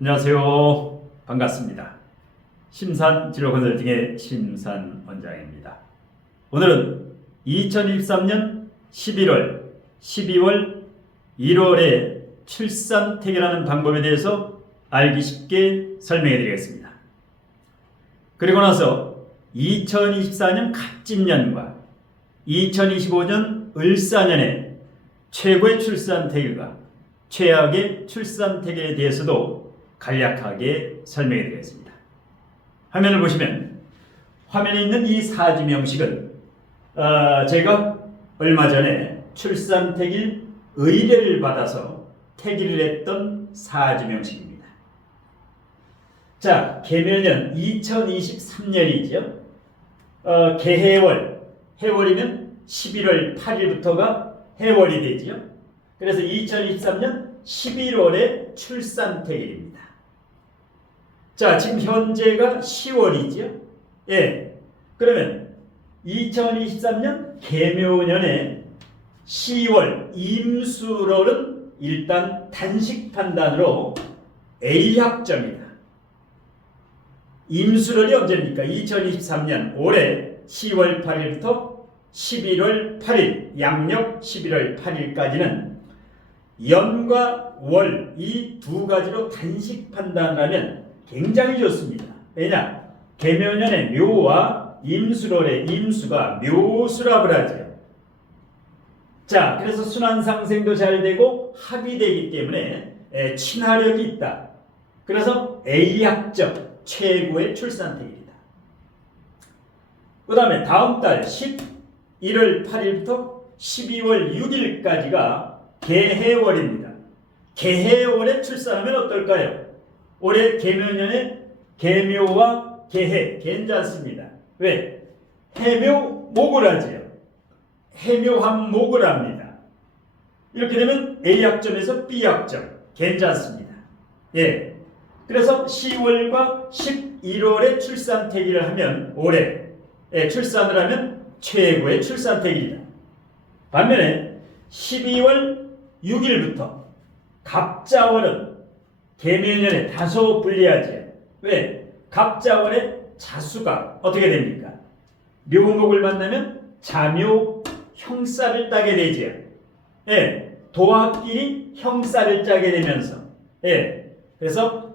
안녕하세요. 반갑습니다. 심산진로컨설팅의 심산 원장입니다. 오늘은 2023년 11월, 12월, 1월에 출산택이라는 방법에 대해서 알기 쉽게 설명해 드리겠습니다. 그리고 나서 2024년 갑진년과 2025년 을사년의 최고의 출산택일과 최악의 출산택에 대해서도 간략하게 설명해 드리겠습니다. 화면을 보시면 화면에 있는 이 사주명식은 제가 얼마 전에 출산택일 의뢰를 받아서 택일을 했던 사주명식입니다. 자, 개묘년 2023년이죠. 개해월, 해월이면 11월 8일부터가 해월이 되지요. 그래서 2023년 11월에 출산택일입니다. 자, 지금 현재가 10월이죠. 예. 그러면 2023년 개묘년에 10월 임수월은 일단 단식 판단으로 A합점이다. 임수월이 언제입니까? 2023년 올해 10월 8일부터 11월 8일, 양력 11월 8일까지는 연과 월 이 두 가지로 단식 판단을 하면 굉장히 좋습니다. 왜냐? 개묘년의 묘와 임수월의 임수가 묘수랍을 하죠. 자, 그래서 순환상생도 잘 되고 합이 되기 때문에 친화력이 있다. 그래서 A합점 최고의 출산택입니다. 그 다음에 다음 달 11월 8일부터 12월 6일까지가 개해월입니다. 개해월에 출산하면 어떨까요? 올해 개묘년에 개묘와 개해, 괜찮습니다. 왜? 해묘 목을 하지요. 해묘한 목을 합니다. 이렇게 되면 A합점에서 B합점, 괜찮습니다. 예. 그래서 10월과 11월에 출산택일을 하면 올해 출산을 하면 최고의 출산택일이다. 반면에 12월 6일부터 갑자월은 개묘년에 다소 불리하지요. 왜? 갑자월에 자수가 어떻게 됩니까? 묘목을 만나면 자묘 형살을 따게 되지요. 예. 도합끼리 형살을 짜게 되면서 그래서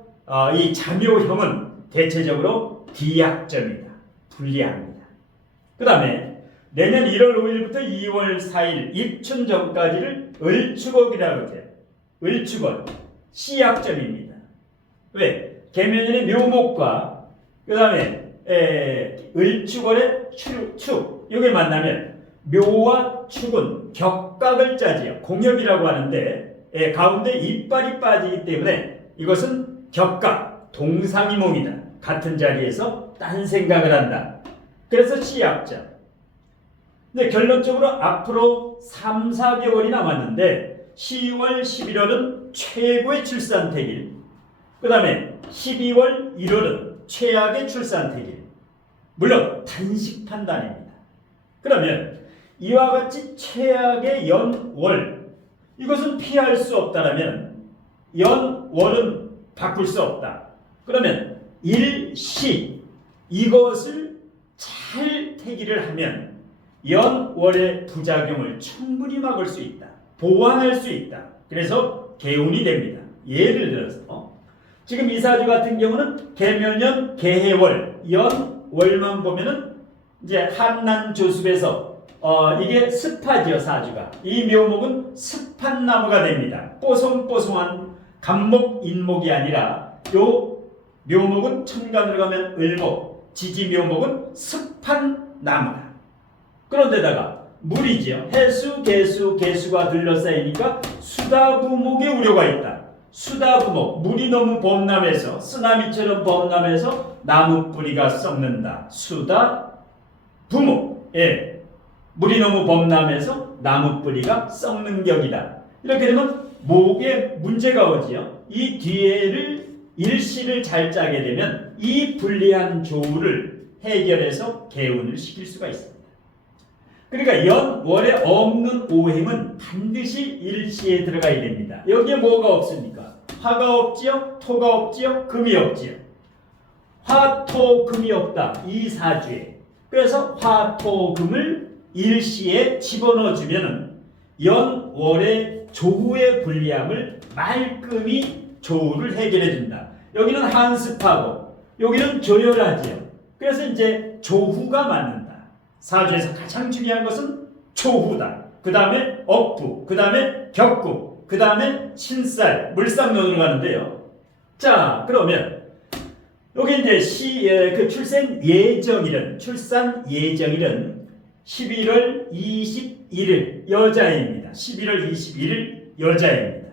이 자묘형은 대체적으로 D합점이다. 불리합니다. 그 다음에 내년 1월 5일부터 2월 4일 입춘 전까지를 을축월이라고 해요. 을축월 C합점입니다. 왜? 개묘년의 묘목과 그 다음에 을축월의 축 이게 만나면 묘와 축은 격각을 짜지요. 공엽이라고 하는데 가운데 이빨이 빠지기 때문에 이것은 격각, 동상이몽이다. 같은 자리에서 딴 생각을 한다. 그래서 C합점. 근데 결론적으로 앞으로 3, 4개월이 남았는데 10월, 11월은 최고의 출산택일. 그 다음에 12월, 1월은 최악의 출산택일. 물론 단식 판단입니다. 그러면 이와 같이 최악의 연, 월 이것은 피할 수 없다라면 연, 월은 바꿀 수 없다. 그러면 일, 시 이것을 잘 택일을 하면 연, 월의 부작용을 충분히 막을 수 있다. 보완할 수 있다. 그래서 개운이 됩니다. 예를 들어서 지금 이 사주 같은 경우는 개묘년, 개해월, 연, 월만 보면은 이제 한난조습에서 이게 습하지요, 사주가. 이 묘목은 습한 나무가 됩니다. 뽀송뽀송한 간목, 인목이 아니라 요 묘목은 천간으로 가면 을목, 지지묘목은 습한 나무다. 그런데다가 물이죠. 해수, 개수, 개수가 둘러싸이니까 수다부목의 우려가 있다. 수다부목, 물이 너무 범람해서 쓰나미처럼 범람해서 나무 뿌리가 썩는다. 수다부목. 물이 너무 범람해서 나무 뿌리가 썩는 격이다. 이렇게 되면 목에 문제가 오지요. 이 뒤에를 일시를 잘 짜게 되면 이 불리한 조우를 해결해서 개운을 시킬 수가 있습니다. 그러니까 연, 월에 없는 오행은 반드시 일시에 들어가야 됩니다. 여기에 뭐가 없습니까? 화가 없지요, 토가 없지요, 금이 없지요. 화, 토, 금이 없다. 이 사주에. 그래서 화, 토, 금을 일시에 집어넣어주면은 연, 월의 조후의 불리함을 말끔히 조후를 해결해준다. 여기는 한습하고 여기는 조열하지요. 그래서 이제 조후가 맞는다. 사주에서 가장 중요한 것은 조후다. 그 다음에 억부, 그 다음에 격구, 그 다음에 신살, 물상론으로 가는데요. 자, 그러면 여기 이제 그 출산 예정일은 11월 21일 여자입니다. 11월 21일 여자입니다.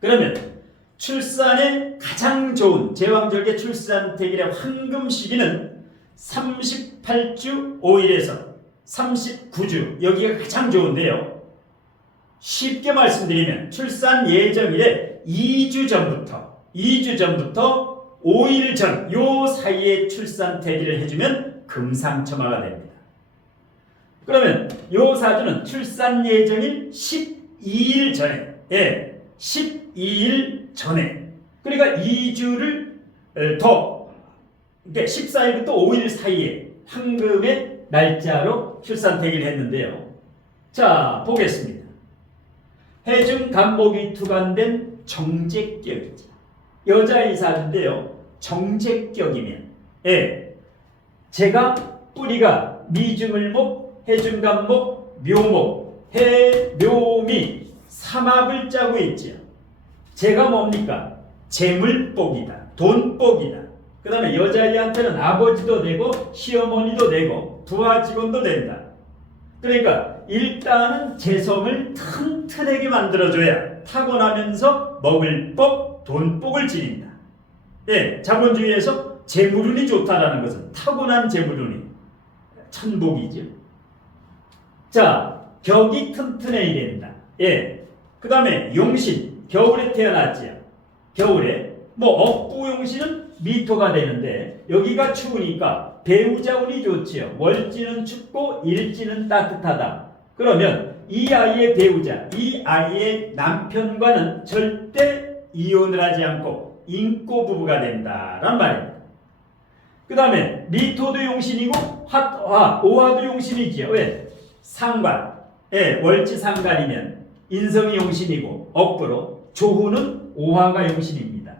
그러면 출산에 가장 좋은 제왕절개 출산택일의 황금 시기는 38주 5일에서 39주 여기가 가장 좋은데요. 쉽게 말씀드리면 출산 예정일에 2주 전부터 5일 전 요 사이에 출산 태기를 해주면 금상첨화가 됩니다. 그러면 요 사주는 출산 예정일 12일 전에 12일 전에 그러니까 2주를 더 그러니까 14일부터 5일 사이에 황금의 날짜로 출산 태기를 했는데요. 자, 보겠습니다. 해중 간목이 투관된 정제격이죠. 여자의 사주인데요. 정제격이면 제가 뿌리가 미중을목, 해중간목, 묘목, 해묘미 삼합을 짜고 있지요. 제가 뭡니까? 재물복이다. 돈복이다. 그 다음에 여자아이한테는 아버지도 되고 시어머니도 되고 부하 직원도 된다. 그러니까 일단은 재성을 튼튼하게 만들어줘야 타고나면서 먹을 복, 돈복을 지닌다. 자본주의에서 재물운이 좋다라는 것은 타고난 재물운이 천복이죠. 자, 격이 튼튼해야 된다. 그 다음에 용신, 겨울에 태어났지요. 겨울에 억부용신은 미토가 되는데 여기가 추우니까 배우자 운이 좋지요. 월지는 춥고 일지는 따뜻하다. 그러면 이 아이의 배우자, 이 아이의 남편과는 절대 이혼을 하지 않고 인꼬 부부가 된다란 말입니다. 그 다음에 미토도 용신이고 오화도 용신이지요. 왜? 상관, 월지 상관이면 인성이 용신이고 억부로 조후는 오화가 용신입니다.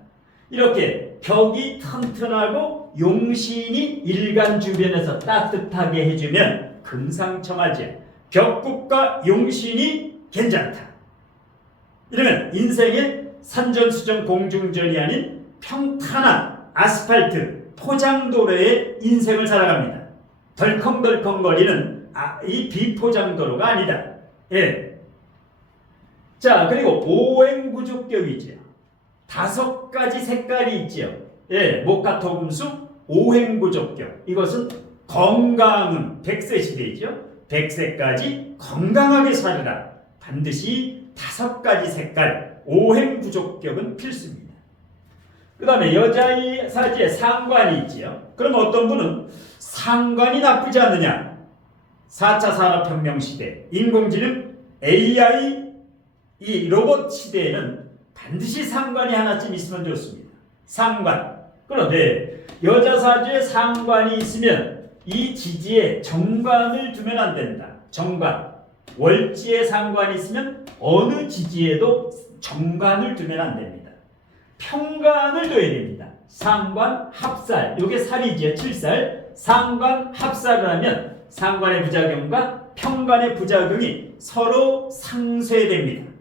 이렇게 벽이 튼튼하고 용신이 일간 주변에서 따뜻하게 해주면 금상첨화지. 벽국과 용신이 괜찮다. 이러면 인생의 산전수전 공중전이 아닌 평탄한 아스팔트 포장도로의 인생을 살아갑니다. 덜컹덜컹거리는 이 비포장도로가 아니다. 자, 그리고 오행부족격이지요. 5가지 색깔이 있지요. 목화토금수 오행부족격. 이것은 건강은 100세 시대이죠. 100세까지 건강하게 살으라. 반드시 5가지 색깔 오행부족격은 필수입니다. 그 다음에 여자의 사지에 상관이 있지요. 그럼 어떤 분은 상관이 나쁘지 않느냐. 4차 산업혁명 시대, 인공지능, AI, 이 로봇 시대에는 반드시 상관이 하나쯤 있으면 좋습니다. 상관. 그런데 여자 사주에 상관이 있으면 이 지지에 정관을 두면 안 된다. 정관. 월지에 상관이 있으면 어느 지지에도 정관을 두면 안 됩니다. 평관을 둬야 됩니다. 상관, 합살. 요게 살이지요. 7살. 상관, 합살을 하면 상관의 부작용과 평관의 부작용이 서로 상쇄됩니다.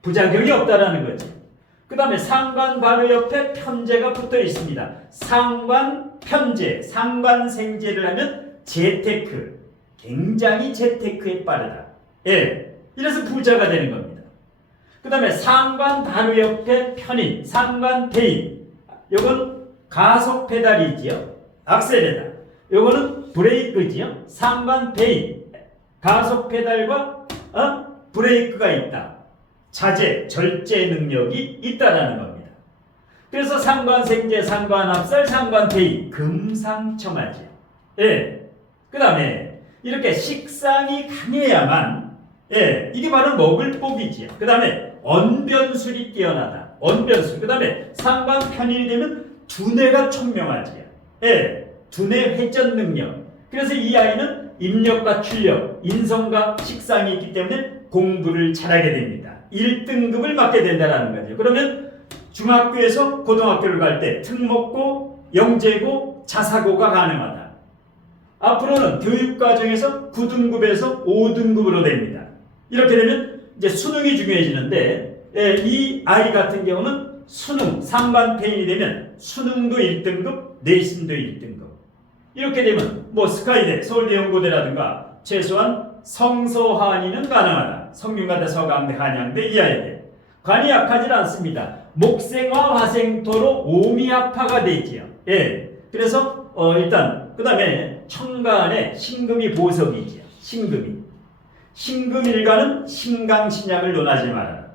부작용이 없다라는 거죠. 그 다음에 상관 바로 옆에 편제가 붙어 있습니다. 상관, 편제, 상관생제를 하면 재테크. 굉장히 재테크에 빠르다. 이래서 부자가 되는 겁니다. 그 다음에 상관 바로 옆에 편인, 상관 대인. 요건 가속 페달이지요. 악셀레다. 요거는 브레이크지요. 상관 대인. 가속 페달과 브레이크가 있다. 자제, 절제 능력이 있다라는 겁니다. 그래서 상관생제, 상관합살, 상관대의, 금상첨화지. 그 다음에 이렇게 식상이 강해야만 이게 바로 먹을 복이지요. 그 다음에 언변술이 뛰어나다. 언변술. 그 다음에 상관편인이 되면 두뇌가 총명하지요. 예, 두뇌 회전 능력. 그래서 이 아이는 입력과 출력, 인성과 식상이 있기 때문에 공부를 잘하게 됩니다. 1등급을 맞게 된다는 거죠. 그러면 중학교에서 고등학교를 갈 때 특목고, 영재고, 자사고가 가능하다. 앞으로는 교육과정에서 9등급에서 5등급으로 됩니다. 이렇게 되면 이제 수능이 중요해지는데, 이 아이 같은 경우는 수능, 상반페인이 되면 수능도 1등급, 내신도 1등급. 이렇게 되면 뭐 스카이대, 서울대 연고대라든가 최소한 성서한의는 가능하다. 성균관대, 서강대, 한양대 이 아이에게. 관이 약하지 않습니다. 목생화 화생토로 오미합파가 되지요. 예. 그래서 일단 그 다음에 천간에 신금이 보석이지요. 신금일간은 신강신약을 논하지 말아라.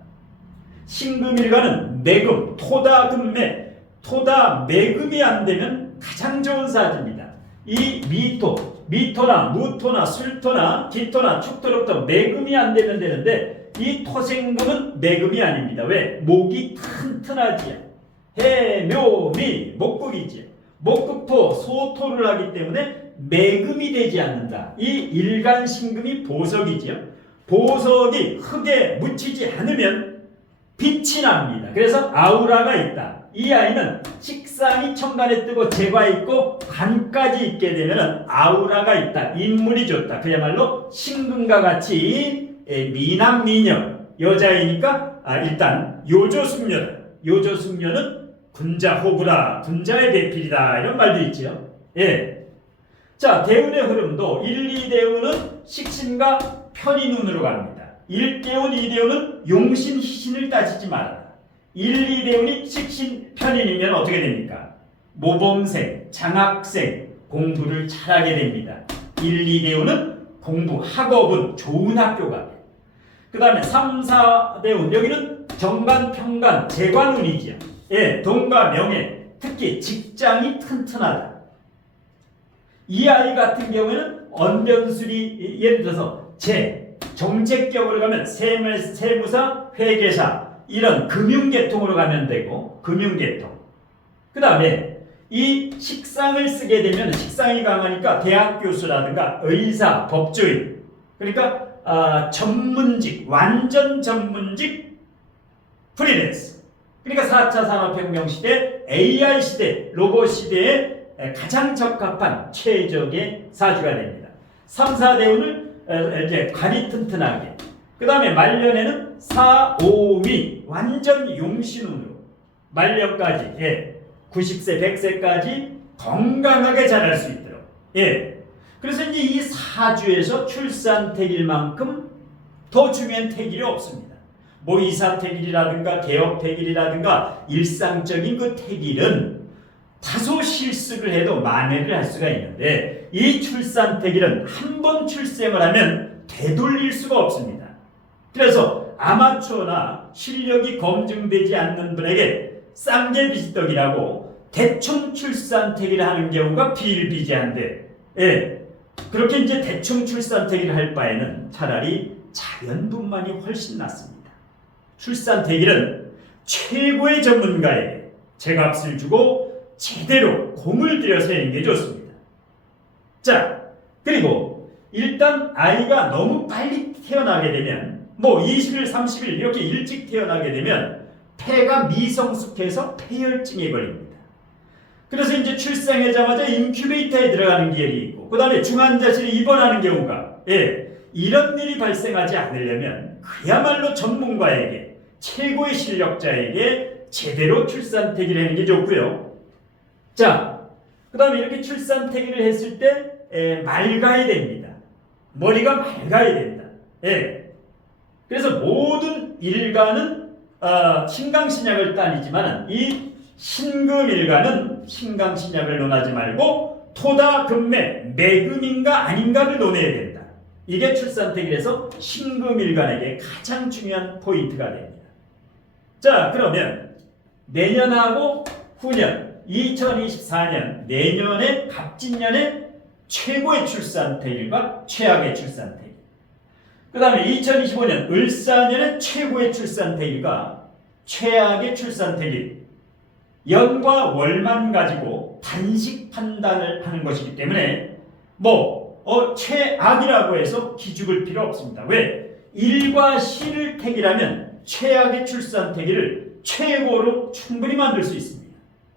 신금일간은 매금, 토다금매, 토다 매금이 안 되면 가장 좋은 사주입니다. 이 미토나 무토나 술토나 기토나 축토로부터 매금이 안 되면 되는데 이 토생금은 매금이 아닙니다. 왜? 목이 튼튼하지요. 해, 묘, 미, 목국이지요. 목국토, 소토를 하기 때문에 매금이 되지 않는다. 이 일간신금이 보석이지요. 보석이 흙에 묻히지 않으면 빛이 납니다. 그래서 아우라가 있다. 이 아이는 식상이 천간에 뜨고 재가 있고 간까지 있게 되면 아우라가 있다. 인물이 좋다. 그야말로 신금과 같이 미남미녀 여자이니까 일단 요조숙녀다. 요조숙녀는 군자호구라. 군자의 배필이다. 이런 말도 있죠. 예. 자, 대운의 흐름도 1, 2대운은 식신과 편인운으로 갑니다. 1대운, 2대운은 용신, 희신을 따지지 말아라. 1, 2대운이 식신, 편인이면 어떻게 됩니까? 모범생, 장학생, 공부를 잘하게 됩니다. 1, 2대운은 공부, 학업은 좋은 학교가 돼요. 그 다음에 3, 4대운, 여기는 정관, 평관, 재관운이지요. 예, 돈과 명예, 특히 직장이 튼튼하다. 이 아이 같은 경우에는 언변술이 예를 들어서 정책격으로 가면 세무사, 회계사 이런 금융계통으로 가면 되고 금융계통. 그 다음에 이 식상을 쓰게 되면 식상이 강하니까 대학 교수라든가 의사, 법조인 그러니까 전문직, 완전 전문직 프리랜서. 그러니까 4차 산업혁명 시대, AI 시대, 로봇 시대에 가장 적합한 최적의 사주가 됩니다. 3, 4대운을 이제 관이 튼튼하게. 그 다음에 말년에는 4, 5, 미 완전 용신운으로 말년까지 90세, 100세까지 건강하게 자랄 수 있도록. 그래서 이제 이 사주에서 출산택일만큼 더 중요한 택일이 없습니다. 뭐 이사택일이라든가 개업택일이라든가 일상적인 그 택일은 다소 실수를 해도 만회를 할 수가 있는데 이 출산택일은 한 번 출생을 하면 되돌릴 수가 없습니다. 그래서 아마추어나 실력이 검증되지 않는 분에게 쌍계비지떡이라고 대충 출산택일을 하는 경우가 비일비재한데 그렇게 이제 대충 출산택일을 할 바에는 차라리 자연분만이 훨씬 낫습니다. 출산택일은 최고의 전문가에게 제값을 주고 제대로 공을 들여서 하는 게 좋습니다. 자, 그리고 일단 아이가 너무 빨리 태어나게 되면 뭐 20일, 30일 이렇게 일찍 태어나게 되면 폐가 미성숙해서 폐혈증에 걸립니다. 그래서 이제 출생하자마자 인큐베이터에 들어가는 길이 있고 그 다음에 중환자실에 입원하는 경우가 이런 일이 발생하지 않으려면 그야말로 전문가에게 최고의 실력자에게 제대로 출산택일을 하는 게 좋고요. 자, 그 다음에 이렇게 출산택일을 했을 때 맑아야 됩니다. 머리가 맑아야 된다. 그래서 모든 일가는 신강신약을 따지지만 이 신금일가는 신강신약을 논하지 말고 토다금매, 매금인가 아닌가를 논해야 된다. 이게 출산택일에서 신금일간에게 가장 중요한 포인트가 됩니다. 자, 그러면 내년하고 후년 2024년 내년에 갑진년에 최고의 출산택일과 최악의 출산택일. 그 다음에 2025년 을사년의 최고의 출산 대기가 최악의 출산 대기. 연과 월만 가지고 단식 판단을 하는 것이기 때문에 최악이라고 해서 기죽을 필요 없습니다. 왜? 일과 시를 택이라면 최악의 출산 태기를 최고로 충분히 만들 수 있습니다.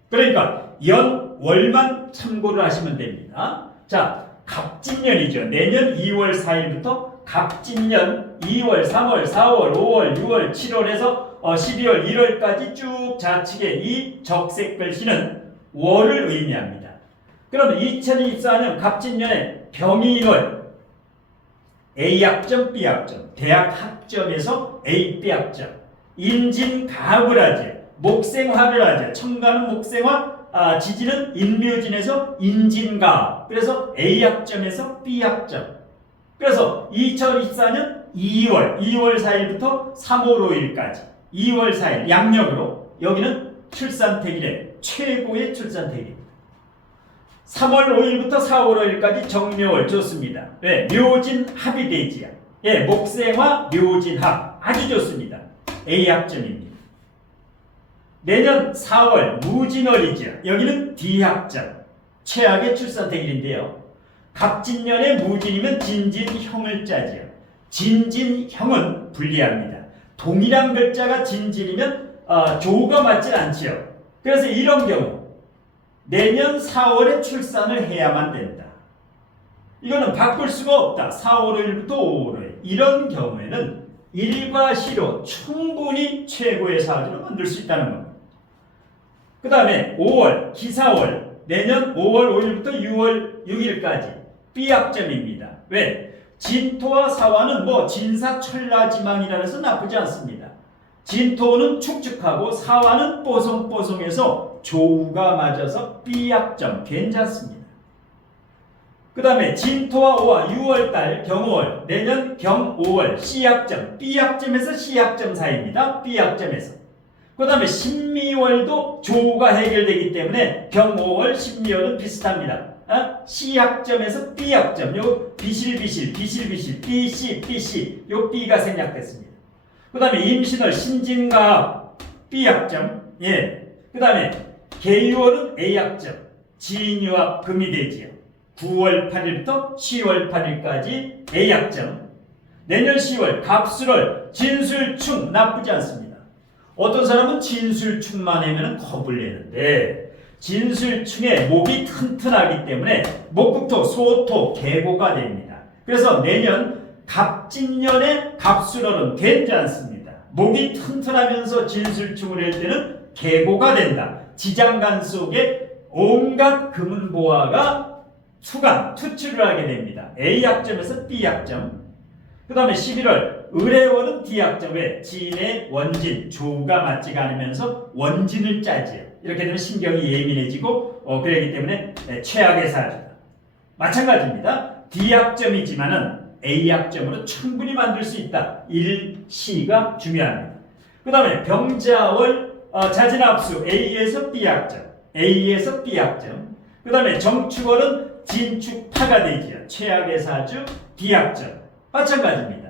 그러니까 연, 월만 참고를 하시면 됩니다. 자, 갑진년이죠. 내년 2월 4일부터 갑진년 2월, 3월, 4월, 5월, 6월, 7월에서 12월, 1월까지 쭉 좌측에 이 적색 글씨는 월을 의미합니다. 그러면 2024년 갑진년에 병인월 A학점, B학점, 대학 학점에서 A, B학점, 인진가합을 하지, 목생화를 하지, 청가는 목생화, 지지는 인묘진에서 인진가합, 그래서 A학점에서 B학점. 그래서 2024년 2월 4일부터 3월 5일까지 2월 4일 양력으로 여기는 출산택일의 최고의 출산택일. 3월 5일부터 4월 5일까지 정묘월 좋습니다. 네, 묘진합이 되지요. 예, 목생화 묘진합 아주 좋습니다. A학점입니다. 내년 4월 무진월이죠. 여기는 D학점 최악의 출산택일인데요. 갑진년의 무진이면 진진형을 짜지요. 진진형은 불리합니다. 동일한 글자가 진진이면 조가 맞질 않지요. 그래서 이런 경우 내년 4월에 출산을 해야만 된다. 이거는 바꿀 수가 없다. 4월 5일부터 5월 5일. 이런 경우에는 일과 시로 충분히 최고의 사주를 만들 수 있다는 겁니다. 그 다음에 5월, 기사월, 내년 5월 5일부터 6월 6일까지 B학점입니다. 왜? 진토와 사화는 진사철라지망이라 해서 나쁘지 않습니다. 진토는 축축하고 사화는 뽀송뽀송해서 조우가 맞아서 B학점 괜찮습니다. 그 다음에 진토와 오와 6월달 경오월, 내년 경오월 C학점, B학점에서 C학점 사이입니다. B학점에서. 그 다음에 신미월도 조우가 해결되기 때문에 경오월, 신미월은 비슷합니다. C학점에서 B학점, 요 비실비실, BC, 요 B가 생략됐습니다. 그 다음에 임신월, 신진가합, B학점, 예. 그 다음에 계유월은 A학점, 진유합 금이 되지요. 9월 8일부터 10월 8일까지 A학점. 내년 10월 갑술월, 진술충 나쁘지 않습니다. 어떤 사람은 진술충만 하면 겁을 내는데 진술충의 목이 튼튼하기 때문에 목국토, 소토, 계고가 됩니다. 그래서 내년 갑진년의 갑술월은 괜찮습니다. 목이 튼튼하면서 진술충을 할 때는 계고가 된다. 지장간 속에 온갖 금은보화가 수간, 투출을 하게 됩니다. A학점에서 B학점. 그 다음에 11월 을해월은 D학점. 왜? 진의 원진, 조가 맞지가 않으면서 원진을 짜지요. 이렇게 되면 신경이 예민해지고 그러기 때문에 최악의 사주다. 마찬가지입니다. D학점이지만은 A학점으로 충분히 만들 수 있다. 일시가 중요합니다. 그 다음에 병자월 자진합수 A에서 B학점, A에서 B학점. 그 다음에 정축월은 진축파가 되지요. 최악의 사주 D학점. 마찬가지입니다.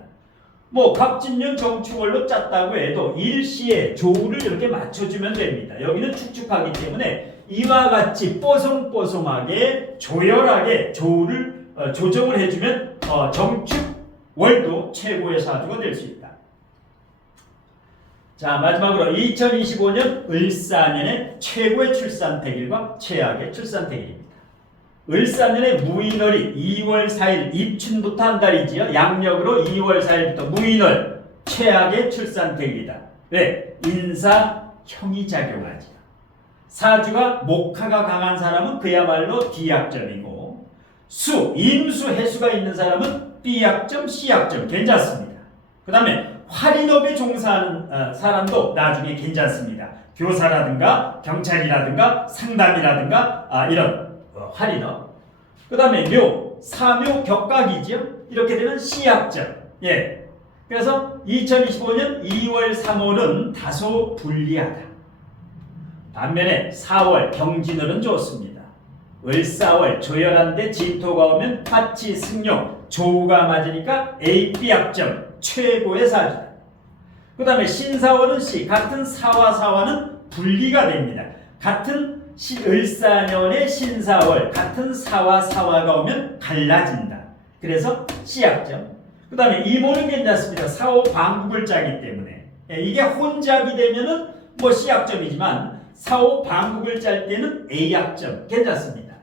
갑진년 정축월로 짰다고 해도 일시에 조우를 이렇게 맞춰주면 됩니다. 여기는 축축하기 때문에 이와 같이 뽀송뽀송하게 조열하게 조우를 조정을 해주면 정축월도 최고의 사주가 될 수 있다. 자, 마지막으로 2025년 을사년의 최고의 출산택일과 최악의 출산택일입니다. 을사년의 무인월이 2월 4일 입춘부터 한 달이지요. 양력으로 2월 4일부터 무인월 최악의 출산택일이다. 왜? 인사형이 작용하지요. 사주가 목화가 강한 사람은 그야말로 D학점이고 임수, 해수가 있는 사람은 B학점, C학점 괜찮습니다. 그 다음에 활인업에 종사하는 사람도 나중에 괜찮습니다. 교사라든가 경찰이라든가 상담이라든가 이런 활인업. 그 다음에 묘, 사묘 격각이지요. 이렇게 되면 C학점. 예. 그래서 2025년 2월, 3월은 다소 불리하다. 반면에 4월 경진월은 좋습니다. 을사월 조열한데 진토가 오면 화치 승용 조우가 맞으니까 A, B 약점 최고의 사주다. 그 다음에 신사월은 C 같은 사와 사와는 분리가 됩니다. 같은 을사년의 신사월 같은 사와 사와가 오면 갈라진다. 그래서 C 약점. 그 다음에 이모는 괜찮습니다. 사오 방국을 짜기 때문에 이게 혼잡이 되면은 뭐 C 약점이지만 사오 방국을 짤 때는 A 약점 괜찮습니다.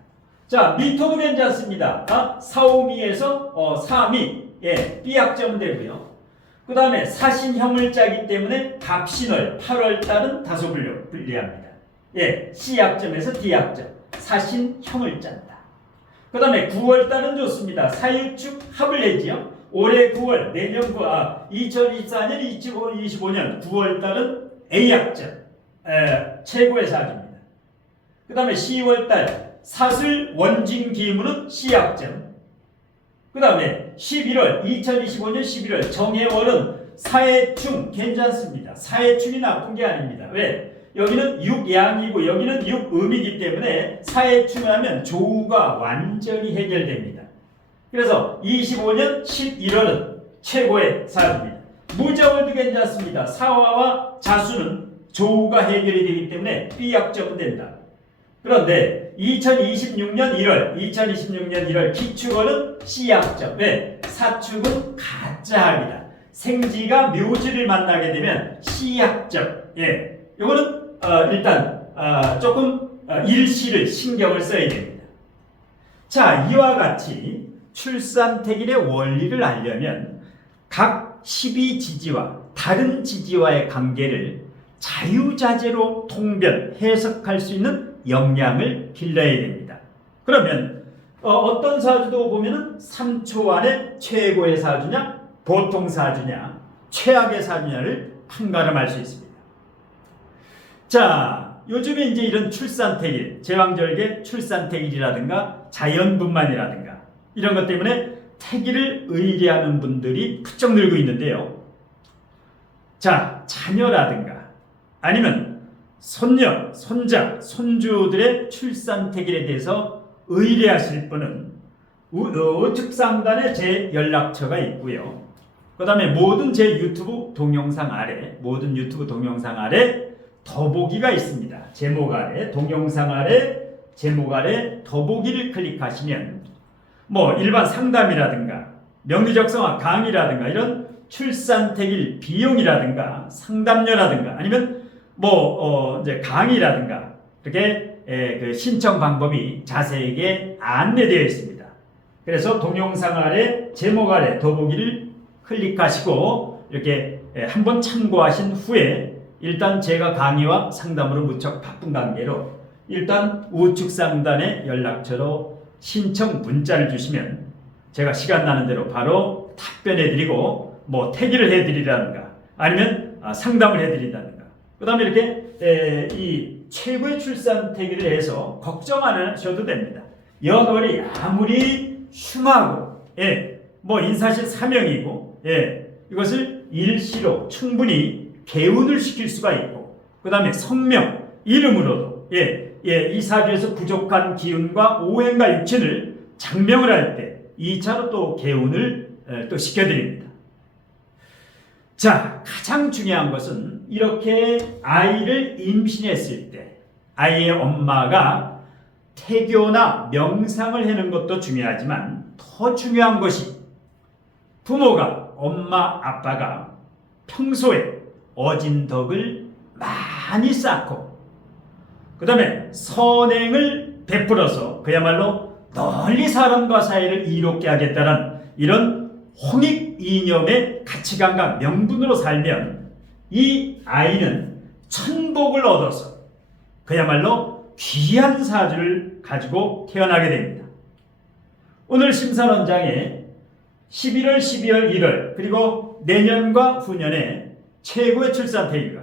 자, 미토도 괜찮습니다. 사오미에서 사미 B 약점은 되고요. 그 다음에 사신형을 짜기 때문에 갑신월 8월달은 다소 불리합니다. C 약점에서 D 약점 사신형을 짠다. 그 다음에 9월달은 좋습니다. 사유축 합을 내지요. 올해 9월 내년 2024년 2025년 9월달은 A 약점 최고의 사주입니다. 그 다음에 10월달 사술 원진 기문은 C 약점. 그 다음에 11월 2025년 11월 정해월은 사해충 괜찮습니다. 사해충이 나쁜 게 아닙니다. 왜? 여기는 육양이고 여기는 육음이기 때문에 사해충을 하면 조우가 완전히 해결됩니다. 그래서 25년 11월은 최고의 사주입니다. 무정월도 괜찮습니다. 사화와 자수는 조우가 해결이 되기 때문에 B 약점은 된다. 그런데 2026년 1월 기축월은 C 약점. 왜? 사축은 가짜합니다. 생지가 묘지를 만나게 되면 C 약점. 이거는 일단 조금 일시를 신경을 써야 됩니다. 자, 이와 같이 출산택일의 원리를 알려면 각 12지지와 다른 지지와의 관계를 자유자재로 통변, 해석할 수 있는 역량을 길러야 됩니다. 그러면 어떤 사주도 보면은 3초 안에 최고의 사주냐, 보통 사주냐, 최악의 사주냐를 판가름할 수 있습니다. 자, 요즘에 이제 이런 출산택일, 제왕절개 출산택일이라든가 자연분만이라든가 이런 것 때문에 택일을 의뢰하는 분들이 부쩍 늘고 있는데요. 자, 자녀라든가 아니면 손녀, 손자, 손주들의 출산택일에 대해서 의뢰하실 분은 우측상단에 제 연락처가 있고요. 그 다음에 모든 제 유튜브 동영상 아래 더보기가 있습니다. 제목 아래 동영상 아래 제목 아래 더보기를 클릭하시면 뭐 일반 상담이라든가 명리적성화 강의라든가 이런 출산택일 비용이라든가 상담료라든가 아니면 이제 강의라든가 이렇게 그 신청 방법이 자세하게 안내되어 있습니다. 그래서 동영상 아래 제목 아래 더보기를 클릭하시고 이렇게 한번 참고하신 후에 일단 제가 강의와 상담으로 무척 바쁜 관계로 일단 우측 상단에 연락처로 신청 문자를 주시면 제가 시간 나는 대로 바로 답변해드리고 뭐 택일을 해드리라든가 아니면 상담을 해드린다든가 그 다음에 이렇게 이 최고의 출산 택일을 해서 걱정 안 하셔도 됩니다. 연월이 아무리 흉하고 뭐 인사실 사명이고 이것을 일시로 충분히 개운을 시킬 수가 있고 그 다음에 성명, 이름으로도 이 사주에서 부족한 기운과 오행과 육친을 장명을 할 때 2차로 또 개운을 또 시켜드립니다. 자, 가장 중요한 것은 이렇게 아이를 임신했을 때 아이의 엄마가 태교나 명상을 하는 것도 중요하지만 더 중요한 것이 부모가 엄마 아빠가 평소에 어진 덕을 많이 쌓고 그 다음에 선행을 베풀어서 그야말로 널리 사람과 사이를 이롭게 하겠다는 이런 홍익 이념의 가치관과 명분으로 살면 이 아이는 천복을 얻어서 그야말로 귀한 사주를 가지고 태어나게 됩니다. 오늘 심사론장에 11월, 12월, 1월 그리고 내년과 후년에 최고의 출산택일과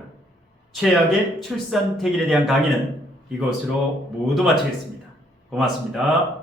최악의 출산택일에 대한 강의는 이것으로 모두 마치겠습니다. 고맙습니다.